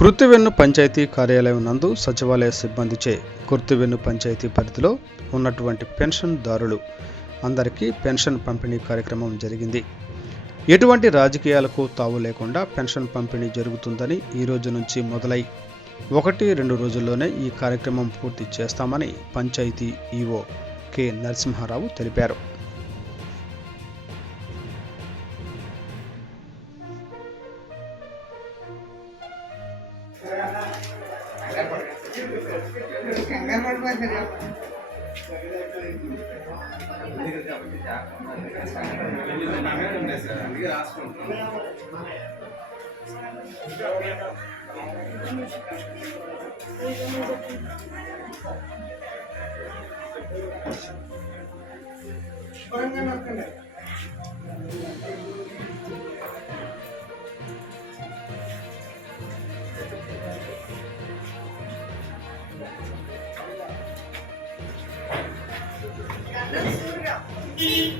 కృత్తివెన్ను పంచాయతీ కార్యాలయం నందు సచివాలయ సిబ్బందిచే కృత్తివెన్ను పంచాయతీ పరిధిలో ఉన్నటువంటి పెన్షన్దారులు అందరికీ పెన్షన్ పంపిణీ కార్యక్రమం జరిగింది. ఎటువంటి రాజకీయాలకు తావు లేకుండా పెన్షన్ పంపిణీ జరుగుతుందని ఈ రోజు నుంచి మొదలై 1-2 రోజుల్లోనే ఈ కార్యక్రమం పూర్తి చేస్తామని పంచాయతీ ఈఓ కె నరసింహారావు తెలిపారు.